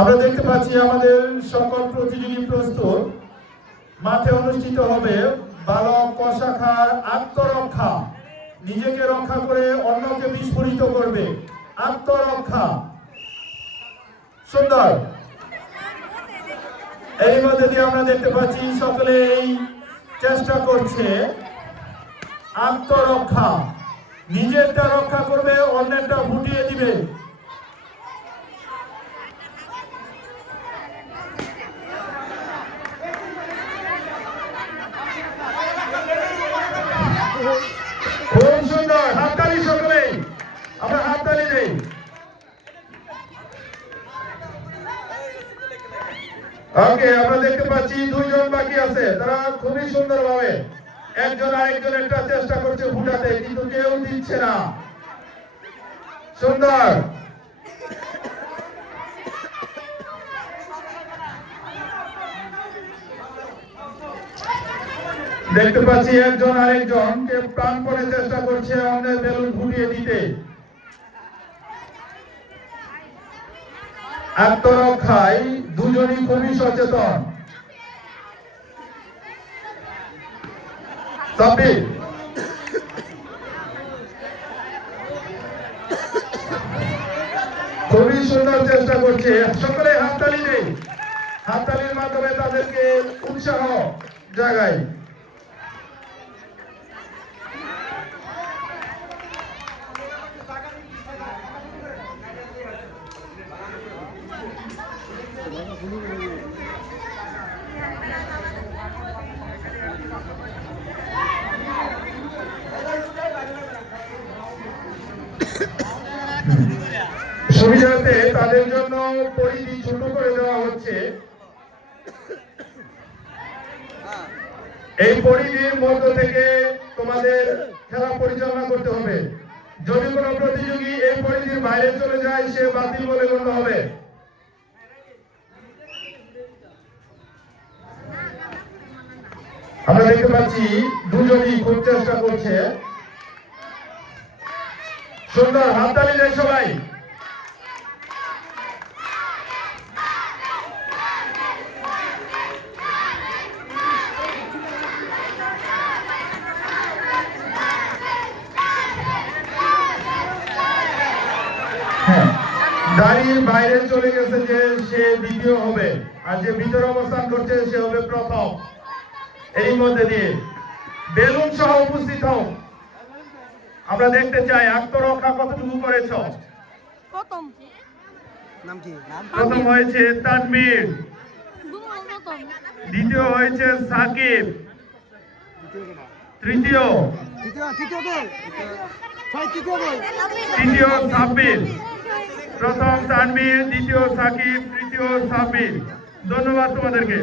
আমরা দেখতে পাচ্ছি আমাদের সকল প্রতিযোগী প্রস্তুত। মাঠে অনুষ্ঠিত হবে বালক ক শাখার আত্মরক্ষা। নিজেকে রক্ষা করে অন্যকে বিস্ফোরিত করবে, আত্মরক্ষা। সুন্দর। এই মধ্যে দিয়ে আমরা দেখতে পাচ্ছি সকলেই চেষ্টা করছে আত্মরক্ষা। নিজেরটা রক্ষা করবে, অন্যেরটা ফুটিয়ে দিবে। খুব সুন্দর, হাততালি সকলেই, আমরা হাততালি দেই। ওকে, আমরা দেখতে পাচ্ছি দুইজন বাকি আছে, তারা খুবই সুন্দরভাবে একজন আরেকজনেরটা চেষ্টা করছে ফুটাতে, কিন্তু কেউ দিচ্ছে না। সুন্দর। দেখতে পাচ্ছি একজন আরেকজনকে প্রাণপণে চেষ্টা করছে অন্যের বেলুন ফুটিয়ে দিতে। আত্মরক্ষায় দুজনই খুবই সচেতন। সাব্বির, খুবই সুন্দর চেষ্টা করছে। সকলে হাততালি দেই, হাততালির মাধ্যমে তাদেরকে উৎসাহ জাগায়। সুবিধাতে তাদের জন্য পরিধি ছোট করে দেওয়া হচ্ছে। এই পরিধির মধ্য থেকে তোমাদের খেলা পরিচালনা করতে হবে। যদি কোনো প্রতিযোগী এই পরিধির বাইরে চলে যায়, সে বাতিল বলে গণ্য হবে। আমরা দেখতে পাচ্ছি দুজনই খুব চেষ্টা করছে। সুন্দর, হাততালি দেয় সবাই। গাড়ির বাইরে চলে গেছে যে সে দ্বিতীয় হবে, আর যে ভিতরে অবস্থান করছে সে হবে প্রথম। এই মধ্যে দিয়ে বেলুন সহ উপস্থিত হও। আমরা দেখতে চাই আত্মরক্ষা কতটুকু করেছ। প্রথম হয়েছে তানভীর, দ্বিতীয় হয়েছে সাকিব, তৃতীয় সাব্বির। প্রথম তানভীর, দ্বিতীয় সাকিব, তৃতীয় সাব্বির। ধন্যবাদ তোমাদেরকে।